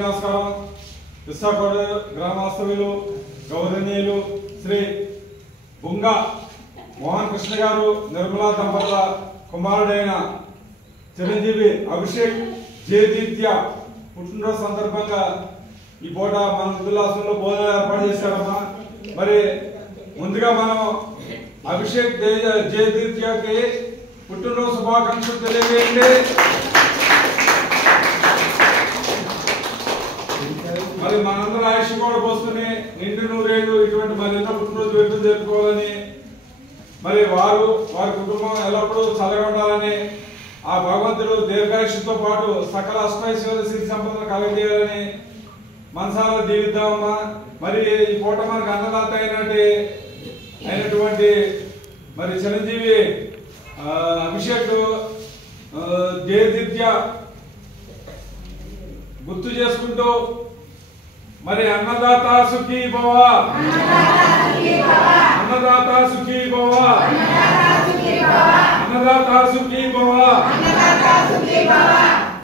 నమస్కారం. విశాఖపట్న గ్రామస్తులు గౌరవనీయులు శ్రీ బుంగా మోహన్ కృష్ణ గారు నిర్మలా దంపతుల కుమారుడైన చిరంజీవి అభిషేక్ జయదీత్య పుట్టినరోజు సందర్భంగా ఈ పూట మన ఉల్లాసంలో భోజనం ఏర్పాటు చేశారమ్మా. మరి ముందుగా మనం అభిషేక్ జయదీత్యకి పుట్టినరోజు శుభాకాంక్షలు తెలియజేయండి. మరి మనందరూ ఆయుష్ కూడా పోసుకుని నిండు నూరేళ్ళు ఇటువంటి మరి ఎన్నో పుట్టినరోజు వేడుకలు జరుపుకోవాలని, మరి వారి కుటుంబం ఎల్లప్పుడూ చల్లగా ఉండాలని, ఆ భగవంతుడు దీర్ఘాయుష్తో పాటు సకల అష్టైశ్వర్య సిరి సంపదలు కలగజేయాలని మనసారా దీవిద్దామమ్మా. మరి ఈ పూట మనకు అన్నదాత అయినటువంటి మరి చిరంజీవి అభిషేక్ జయదీత్య గుర్తు చేసుకుంటూ మరి అన్నదాత సుఖీ భవ, అన్నదాత సుఖీ భవ, అన్నదాత సుఖీ భవ.